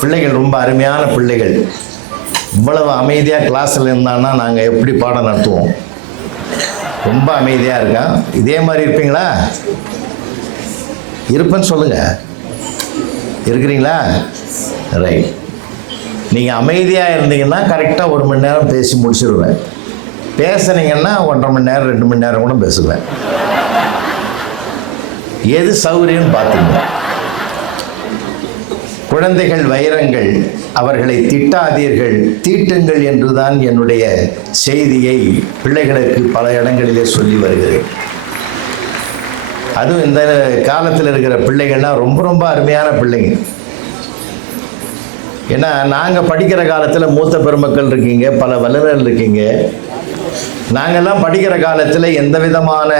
பிள்ளைகள் ரொம்ப அருமையான பிள்ளைகள். இவ்வளவு அமைதியாக கிளாஸில் இருந்தான்னா நாங்கள் எப்படி பாடம் நடத்துவோம்? ரொம்ப அமைதியாக இருக்கான் இதே மாதிரி இருப்பீங்களா? இருப்பேன்னு சொல்லுங்கள் இருக்கிறீங்களா? ரைட் நீங்கள் அமைதியாக இருந்தீங்கன்னா கரெக்டாக ஒரு மணி நேரம் பேசி முடிச்சிடுவேன் பேசுனீங்கன்னா ஒன்றரை மணி நேரம் ரெண்டு மணி நேரம் கூட பேசுவேன். எது சௌகரியம்னு பார்த்துங்க குழந்தைகள் வைரங்கள் அவர்களை திட்டாதீர்கள் தீட்டுங்கள் என்றுதான் என்னுடைய செய்தியை பிள்ளைகளுக்கு பல இடங்களிலே சொல்லி வருகிறேன். அதுவும் இந்த காலத்தில் இருக்கிற பிள்ளைகள்லாம் ரொம்ப ரொம்ப அருமையான பிள்ளைங்க. ஏன்னா நாங்கள் படிக்கிற காலத்தில் மூத்த பெருமக்கள் இருக்கீங்க பல வல்லுநர்கள் இருக்கீங்க. நாங்கள்லாம் படிக்கிற காலத்தில் எந்த விதமான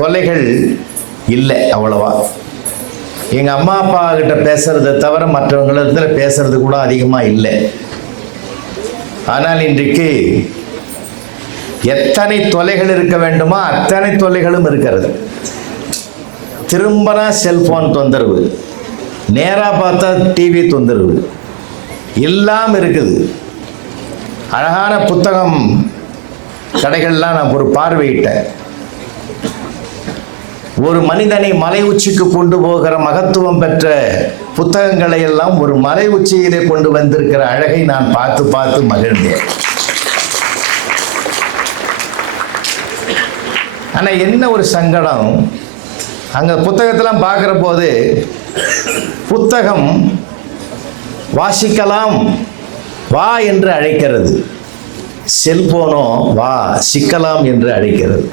தொலைகள் இல்லை அவ்வளவா. எங்கள் அம்மா அப்பா கிட்ட பேசுறதை தவிர மற்றவங்களிடத்துல பேசுறது கூட அதிகமாக இல்லை. ஆனால் இன்றைக்கு எத்தனை தொலைகள் இருக்க வேண்டுமோ அத்தனை தொலைகளும் இருக்கிறது. திரும்பனா செல்போன் தொந்தரவு நேராக பார்த்தா டிவி தொந்தரவு எல்லாம் இருக்குது. அழகான புத்தகம் கடைகள்லாம் நான் ஒரு பார்வையிட்டேன். ஒரு மனிதனை மலை உச்சிக்கு கொண்டு போகிற மகத்துவம் பெற்ற புத்தகங்களை எல்லாம் ஒரு மலை உச்சியிலே கொண்டு வந்திருக்கிற அழகை நான் பார்த்து பார்த்து மகிழ்ந்தேன். ஆனால் என்ன ஒரு சங்கடம்? அங்கே புத்தகத்தெல்லாம் பார்க்குற போது புத்தகம் வாசிக்கலாம் வா என்று அழைக்கிறது. செல்போனோ வா சிக்கலாம் என்று அழைக்கிறது.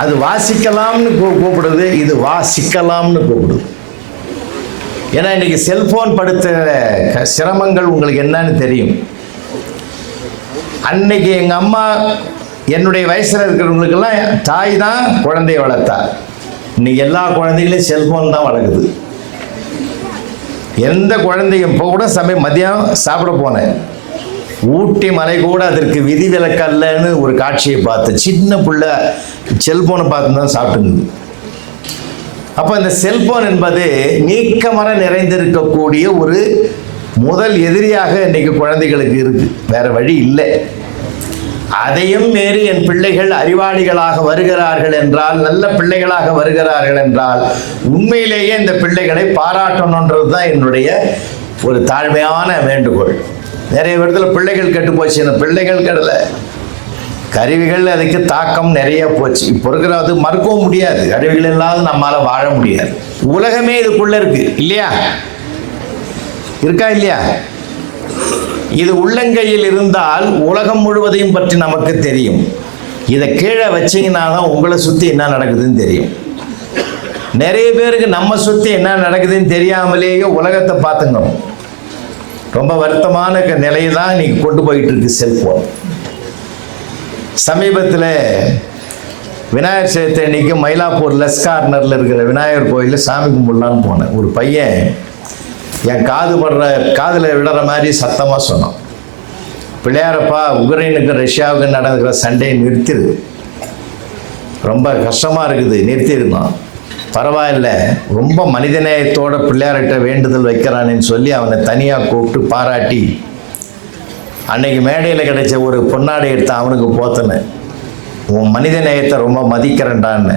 அது வாசிக்கலாம்னு கூ கூப்பிடுது இது வாசிக்கலாம்னு கூப்பிடுது. ஏன்னா இன்னைக்கு செல்போன் படுத்த சிரமங்கள் உங்களுக்கு என்னன்னு தெரியும். அன்னைக்கு எங்கள் அம்மா என்னுடைய வயசில் இருக்கிறவங்களுக்கெல்லாம் தாய் தான் குழந்தைய வளர்த்தா. இன்னைக்கு எல்லா குழந்தைகளையும் செல்போன் தான் வளர்க்குது. எந்த குழந்தையும் இப்போ கூட சமயம் மதியம் சாப்பிட போனேன். ஊட்டி மலை கூட அதற்கு விதிவிலக்கல்லன்னு ஒரு காட்சியை பார்த்து சின்ன பிள்ளை செல்போனை பார்த்து தான் சாப்பிட்டுருந்தது. அப்போ இந்த செல்போன் என்பது நீக்கமர நிறைந்திருக்கக்கூடிய ஒரு முதல் எதிரியாக இன்னைக்கு குழந்தைகளுக்கு இருக்கு. வேற வழி இல்லை. அதையும் மீறி என் பிள்ளைகள் அறிவாளிகளாக வருகிறார்கள் என்றால் நல்ல பிள்ளைகளாக வருகிறார்கள் என்றால் உண்மையிலேயே இந்த பிள்ளைகளை பாராட்டணுன்றது தான் என்னுடைய ஒரு தாழ்மையான வேண்டுகோள். நிறைய இடத்துல பிள்ளைகள் கெட்டு போச்சு. இந்த பிள்ளைகள் கெடல. கருவிகள் அதுக்கு தாக்கம் நிறைய போச்சு. இப்போ இருக்கிற அது மறுக்கவும் முடியாது. கருவிகள் இல்லாத நம்மளால் வாழ முடியாது. உலகமே இதுக்குள்ளே இருக்கு. இல்லையா? இருக்கா இல்லையா? இது உள்ளங்கையில் இருந்தால் உலகம் முழுவதையும் பற்றி நமக்கு தெரியும். இதை கீழே வச்சீங்கன்னா தான் உங்களை சுற்றி என்ன நடக்குதுன்னு தெரியும். நிறைய பேருக்கு நம்ம சுற்றி என்ன நடக்குதுன்னு தெரியாமலேயே உலகத்தை பார்த்துக்கணும். ரொம்ப வருத்தமான நிலையை தான் இன்னைக்கு கொண்டு போயிட்டு இருக்கு செல்ஃபோன் சமீபத்தில் விநாயகர் சதுர்த்தி அன்னைக்கு மயிலாப்பூர் லெஸ் கார்னரில் இருக்கிற விநாயகர் கோயிலில் சாமி கும்பிடலான்னு போனேன். ஒரு பையன் என் காது படுற காதில் விடுற மாதிரி சத்தமாக சொன்னான். பிள்ளையாரப்பா உக்ரைனுக்கு ரஷ்யாவுக்கு நடந்துக்கிற சண்டையை நிறுத்திடுது ரொம்ப கஷ்டமாக இருக்குது நிறுத்தியிருந்தான் பரவாயில்ல ரொம்ப மனிதநேயத்தோட பிள்ளையார்கிட்ட வேண்டுதல் வைக்கிறானேன்னு சொல்லி அவனை தனியாக கூப்பிட்டு பாராட்டி அன்னைக்கு மேடையில் கிடைச்ச ஒரு பொன்னாடை எடுத்து அவனுக்கு போத்தினேன். உன் மனித நேயத்தை ரொம்ப மதிக்கிறேன்டான்னு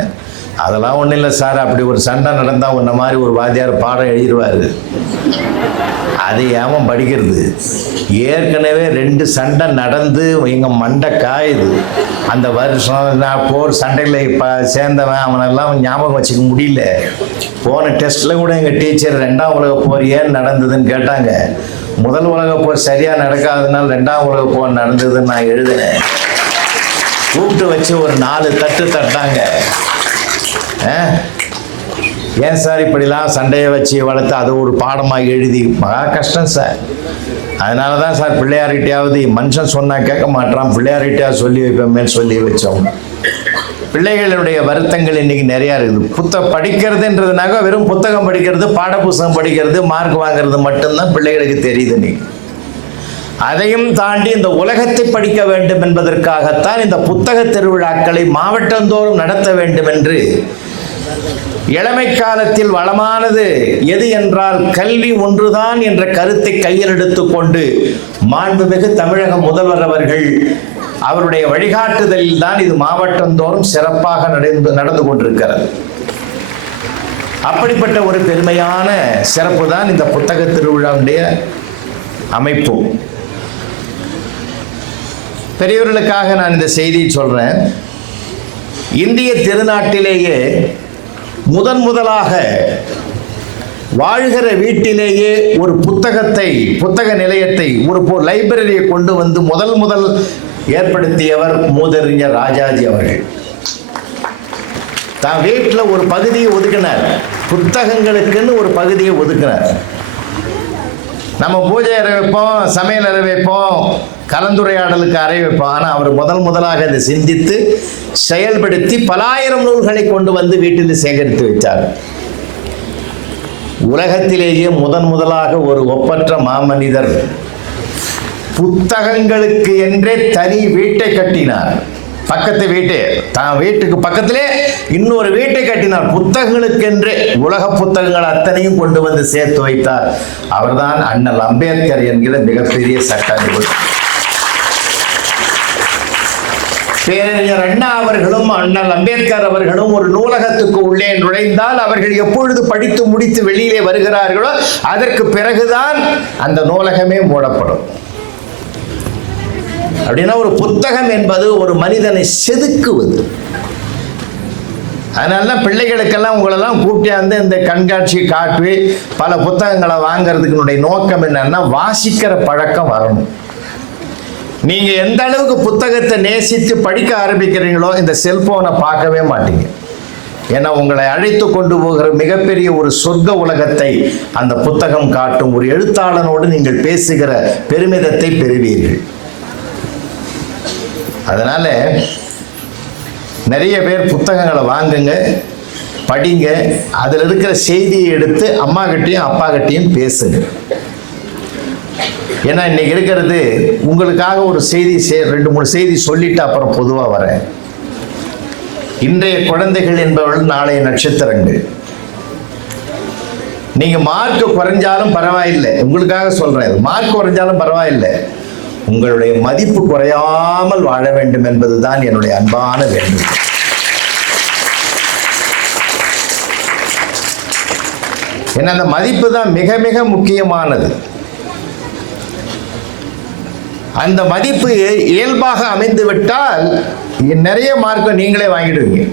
அதெல்லாம் ஒன்றும் இல்லை சார். அப்படி ஒரு சண்டை நடந்தால் உன்ன மாதிரி ஒரு வாத்தியார் பாடம் எழுதிடுவார். அது ஏமன் படிக்கிறது. ஏற்கனவே ரெண்டு சண்டை நடந்து எங்கள் மண்டை காயுது. அந்த வருஷம் நான் போர் சண்டையில் இப்போ சேர்ந்தவன் அவனெல்லாம் ஞாபகம் வச்சுக்க முடியல. போன டெஸ்ட்டில் கூட எங்கள் டீச்சர் ரெண்டாம் உலக போர் ஏன் நடந்ததுன்னு கேட்டாங்க. முதல் உலக போர் சரியாக நடக்காததுனால ரெண்டாம் உலக போர் நடந்ததுன்னு நான் எழுதினேன். கூப்பிட்டு வச்சு ஒரு நாலு தட்டு தட்டாங்க. ஏன் சார் இப்படிலாம் சண்டையை வச்சு வளர்த்து அதை ஒரு பாடமாக எழுதி? மகா கஷ்டம் சார். அதனால தான் சார் பிள்ளையார்கிட்டையாவது மனுஷன் சொன்னால் கேட்க மாட்டான் பிள்ளையார்கிட்டயா சொல்லி வைப்போமேன்னு சொல்லி வச்சோம். பிள்ளைகளுடைய வருத்தங்கள் இன்றைக்கி நிறையா இருக்குது. புத்த படிக்கிறதுன்றதுனாக்க வெறும் புத்தகம் படிக்கிறது பாடப்புஸ்தகம் படிக்கிறது மார்க் வாங்குறது மட்டும்தான் பிள்ளைகளுக்கு தெரியுது இன்னைக்கு. அதையும் தாண்டி இந்த உலகத்தை படிக்க வேண்டும் என்பதற்காகத்தான் இந்த புத்தக திருவிழாக்களை மாவட்டந்தோறும் நடத்த வேண்டும் என்று இளமை காலத்தில் வளமானது எது என்றால் கல்வி ஒன்றுதான் என்ற கருத்தை கையில் எடுத்துக்கொண்டு மாண்புமிகு தமிழக முதல்வர் அவர்கள் அவருடைய வழிகாட்டுதலில் தான் இது மாவட்டந்தோறும் சிறப்பாக நடந்து நடந்து கொண்டிருக்கிறது. அப்படிப்பட்ட ஒரு பெருமையான சிறப்பு தான் இந்த புத்தக திருவிழாவுடைய அமைப்பு. பெரியவர்களுக்காக நான் இந்த செய்தியை சொல்றேன். இந்திய திருநாட்டிலேயே முதன் முதலாக வாழ்கிற வீட்டிலேயே ஒரு புத்தகத்தை புத்தக நிலையத்தை ஒரு லைப்ரரியை கொண்டு வந்து முதல் முதல் ஏற்படுத்தியவர் மூதறிஞர் ராஜாஜி அவர்கள். தான் வீட்டில் ஒரு பகுதியை ஒதுக்கினார். புத்தகங்களுக்குன்னு ஒரு பகுதியை ஒதுக்கினார். நம்ம பூஜை அறை வைப்போம் சமையல் அறை வைப்போம் கலந்துரையாடலுக்கு அறை வைப்போம். ஆனால் அவர் முதல் முதலாக அதை சிந்தித்து செயல்படுத்தி பலாயிரம் நூல்களை கொண்டு வந்து வீட்டில் சேகரித்து வைத்தார். உலகத்திலேயே முதன் முதலாக ஒரு ஒப்பற்ற மாமனிதர் புத்தகங்களுக்கு என்றே தனி வீட்டை கட்டினார். பக்கத்து வீட்டு தான் வீட்டுக்கு பக்கத்திலே இன்னொரு வீட்டை கட்டினார். புத்தகங்களுக்கென்று உலக புத்தகங்கள் அத்தனையும் கொண்டு வந்து சேர்த்து வைத்தார். அவர்தான் அண்ணல் அம்பேத்கர் என்கிற மிகப்பெரிய சட்டாதிபதி பேரறிஞர் அண்ணா அவர்களும் அண்ணல் அம்பேத்கர் அவர்களும் ஒரு நூலகத்துக்கு உள்ளே நுழைந்தால் அவர்கள் எப்பொழுது படித்து முடித்து வெளியிலே வருகிறார்களோ அதற்கு பிறகுதான் அந்த நூலகமே மூடப்படும். அப்படின்னா ஒரு புத்தகம் என்பது ஒரு மனிதனை செதுக்குவது. அதனால தான் பிள்ளைகளுக்கெல்லாம் உங்களெல்லாம் கூட்டியாந்து இந்த கண்காட்சி காட்டி பல புத்தகங்களை வாங்கிறதுக்குனுடைய நோக்கம் என்னன்னா வாசிக்கிற பழக்கம் வரணும். நீங்க எந்த அளவுக்கு புத்தகத்தை நேசித்து படிக்க ஆரம்பிக்கிறீங்களோ இந்த செல்போனை பார்க்கவே மாட்டீங்க. ஏன்னா உங்களை அழைத்து கொண்டு போகிற மிகப்பெரிய ஒரு சொர்க்க உலகத்தை அந்த புத்தகம் காட்டும் ஒரு எழுத்தாளனோடு நீங்கள் பேசுகிற பெருமிதத்தை பெறுவீர்கள். அதனால் நிறைய பேர் புத்தகங்களை வாங்குங்க படிங்க அதில் இருக்கிற செய்தியை எடுத்து அம்மா கிட்டேயும் அப்பா கிட்டேயும் பேசுங்க. ஏன்னா இன்னைக்கு இருக்கிறது உங்களுக்காக ஒரு செய்தி ரெண்டு மூணு செய்தி சொல்லிட்டு அப்புறம் பொதுவாக வரேன். இன்றைய குழந்தைகள் என்பவர்கள் நாளைய நட்சத்திரங்கள். நீங்க மார்க் குறைஞ்சாலும் பரவாயில்லை. உங்களுக்காக சொல்றேன் மார்க் குறைஞ்சாலும் பரவாயில்லை. உங்களுடைய மதிப்பு குறையாமல் வாழ வேண்டும் என்பதுதான் என்னுடைய அன்பான வேண்டுகோள். ஏன்னா அந்த மதிப்பு தான் மிக மிக முக்கியமானது. அந்த மதிப்பு இயல்பாக அமைந்து விட்டால் நிறைய மார்க்கை நீங்களே வாங்கிடுவீங்க.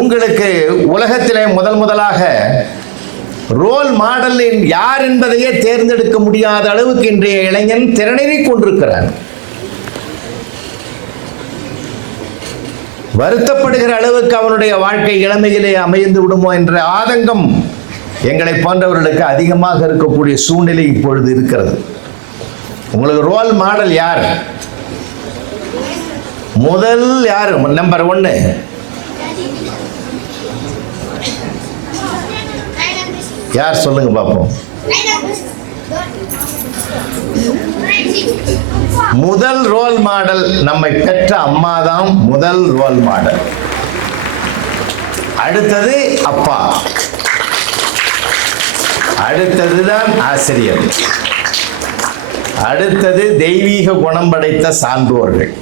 உங்களுக்கு உலகத்திலே முதல் முதலாக ரோல் மாடலின் யார் என்பதையே தேர்ந்தெடுக்க முடியாத அளவுக்கு இன்றைய இளைஞன் திறனறி கொண்டிருக்கிறான் வருத்தப்படுகிற அளவுக்கு அவனுடைய வாழ்க்கை இளமையிலே அமைந்து விடுமோ என்ற ஆதங்கம் எங்களை போன்றவர்களுக்கு அதிகமாக இருக்கக்கூடிய சூழ்நிலை இப்பொழுது இருக்கிறது. உங்களுக்கு ரோல் மாடல் யார்? முதல் யார்? நம்பர் ஒன்னு. யார் சொல்லுங்க பார்ப்போம் முதல் ரோல் மாடல் நம்மை பெற்ற அம்மா தான் முதல் ரோல் மாடல் அடுத்தது அப்பா. அடுத்ததுதான் ஆசிரியர். அடுத்தது தெய்வீக குணம் படைத்த சான்றோர்கள்.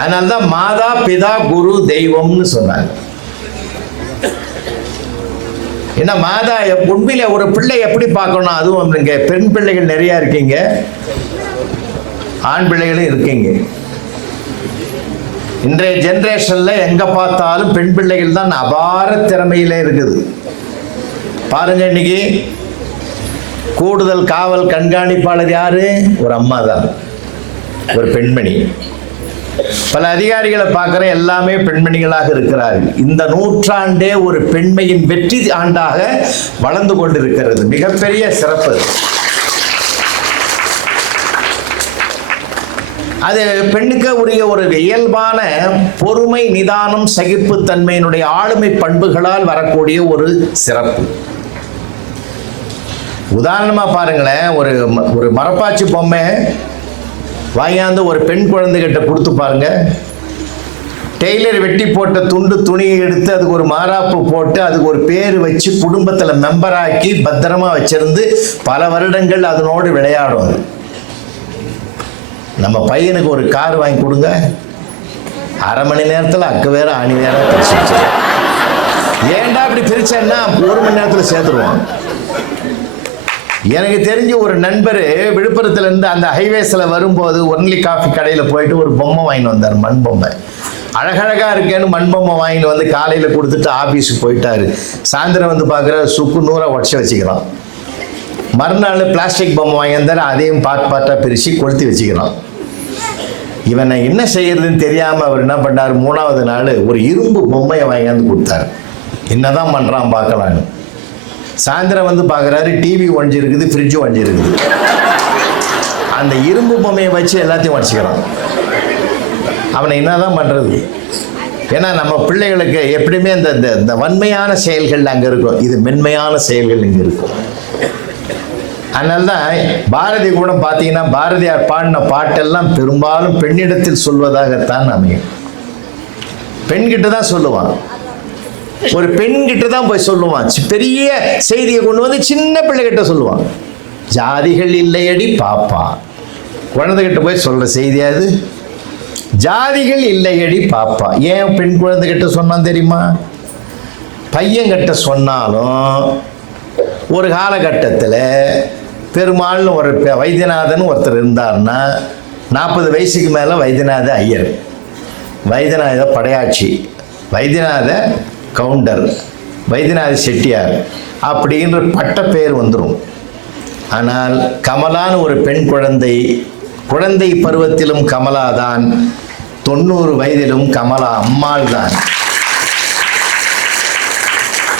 அதனால்தான் மாதா பிதா குரு தெய்வம்னு சொன்னாங்க. ஏன்னா மாதா எப்- உண்மையில ஒரு பிள்ளை எப்படி பார்க்கணும் அதுவும் நீங்க பெண் பிள்ளைகள் நிறைய இருக்கீங்க. ஆண் பிள்ளைகளும் இருக்கீங்க. இன்றைய ஜென்ரேஷனில் எங்க பார்த்தாலும் பெண் பிள்ளைகள் தான் அபார திறமையிலே இருக்குது. பாருங்க இன்னைக்கு கூடுதல் காவல் கண்காணிப்பாளர் யாரு? ஒரு அம்மா தான் ஒரு பெண்மணி. பல அதிகாரிகளை பார்க்குற எல்லாமே பெண்மணிகளாக இருக்கிறார்கள். இந்த நூற்றாண்டே ஒரு பெண்மையின் வெற்றி ஆண்டாக வளர்ந்து கொண்டிருக்கிறது. மிகப்பெரிய சிறப்பு. அது பெண்ணுக்கு உரிய ஒரு இயல்பான பொறுமை நிதானம் சகிப்புத்தன்மையினுடைய ஆளுமை பண்புகளால் வரக்கூடிய ஒரு சிறப்பு. உதாரணமா பாருங்களேன் ஒரு ஒரு மரப்பாச்சி பொம்மை வாங்கியாந்து ஒரு பெண் குழந்தைகிட்ட கொடுத்து பாருங்க. டெய்லர் வெட்டி போட்ட துண்டு துணியை எடுத்து அதுக்கு ஒரு மாறாப்பு போட்டு அதுக்கு ஒரு பேர் வச்சு குடும்பத்தில் மெம்பராக்கி பத்திரமா வச்சிருந்து பல வருடங்கள் அதனோடு விளையாடும் நம்ம பையனுக்கு ஒரு கார் வாங்கி கொடுங்க. அரை மணி நேரத்தில் அக்கு வேற ஆணி வேற ஏன்டா இப்படி பிரிச்சேன்னா ஒரு மணி நேரத்தில் சேர்த்துருவான். எனக்கு தெரிஞ்ச ஒரு நண்பர் விழுப்புரத்துல இருந்து அந்த ஹைவேஸில் வரும்போது ஒன்லி காஃபி கடையில் போயிட்டு ஒரு பொம்மை வாங்கிட்டு வந்தார் மண் பொம்மை. அழகழகா இருக்கேன்னு மண் பொம்மை வாங்கிட்டு வந்து காலையில் கொடுத்துட்டு ஆஃபீஸுக்கு போயிட்டாரு. சாயந்தரம் வந்து பார்க்குற சுக்கு நூறாக உடச்சி வச்சுக்கலாம் மறுநாள் பிளாஸ்டிக் பொம்மை வாங்கி வந்தார் அதையும் பார்ட் பார்ட்டாக பிரித்து கொளுத்தி வச்சுக்கலாம் இவனை என்ன செய்யறதுன்னு தெரியாமல் அவர் என்ன பண்ணார்? மூணாவது நாள் ஒரு இரும்பு பொம்மையை வாங்கியாந்து கொடுத்தாரு. என்னதான் பண்ணுறான் பார்க்கலான்னு. சாயந்தரம் வந்து பார்க்குறாரு டிவி ஒழிஞ்சு இருக்குது ஃப்ரிட்ஜு ஒழிஞ்சு இருக்குது அந்த இரும்பு பொம்மையை வச்சு எல்லாத்தையும் உடச்சிக்கிறான் அவனை என்னதான் பண்ணுறது ஏன்னா நம்ம பிள்ளைகளுக்கு எப்படியுமே இந்த இந்த இந்த வன்மையான செயல்கள் அங்கே இருக்கும். இது மென்மையான செயல்கள் இங்கே இருக்கும். அதனால தான் பாரதி கூட பார்த்தீங்கன்னா பாரதியார் பாடின பாட்டெல்லாம் பெரும்பாலும் பெண்ணிடத்தில் சொல்வதாகத்தான் அமையும். பெண்கிட்ட தான் சொல்லுவான். ஒரு பெண்கிட்ட தான் போய் சொல்லுவான். சி- பெரிய செய்தியை கொண்டு வந்து சின்ன பிள்ளைகிட்ட சொல்லுவான். ஜாதிகள் இல்லையடி பாப்பா. குழந்தைகிட்ட போய் சொல்ற செய்தியாது ஜாதிகள் இல்லையடி பாப்பா. ஏன் பெண் குழந்தைகிட்ட சொன்னான் தெரியுமா? பையன்கிட்ட சொன்னாலும் ஒரு காலகட்டத்தில் பெருமாள்னு ஒரு பெ- வைத்தியநாதன் ஒருத்தர் இருந்தார்னா நாற்பது வயசுக்கு மேலே வைத்தியநாத ஐயர். வைத்தியநாத படையாட்சி. வைத்தியநாத கவுண்டர் வைத்தியநாத செட்டியார் அப்படின்ற பட்ட வந்துடும் ஆனால் கமலான்னு ஒரு பெண் குழந்தை குழந்தை பருவத்திலும் கமலா தான் தொண்ணூறு வயதிலும் கமலா அம்மாள் தான்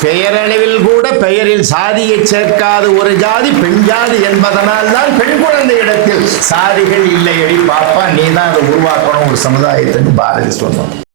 பெயரளவில் கூட பெயரில் சாதியை சேர்க்காத ஒரு ஜாதி பெண் ஜாதி என்பதனால் தான் பெண் குழந்தை இடத்தில் சாதிகள் இல்லையடி பாப்பா நீ தான் அதை உருவாக்கணும் ஒரு சமுதாயத்துக்கு பாரதி சொன்னோம்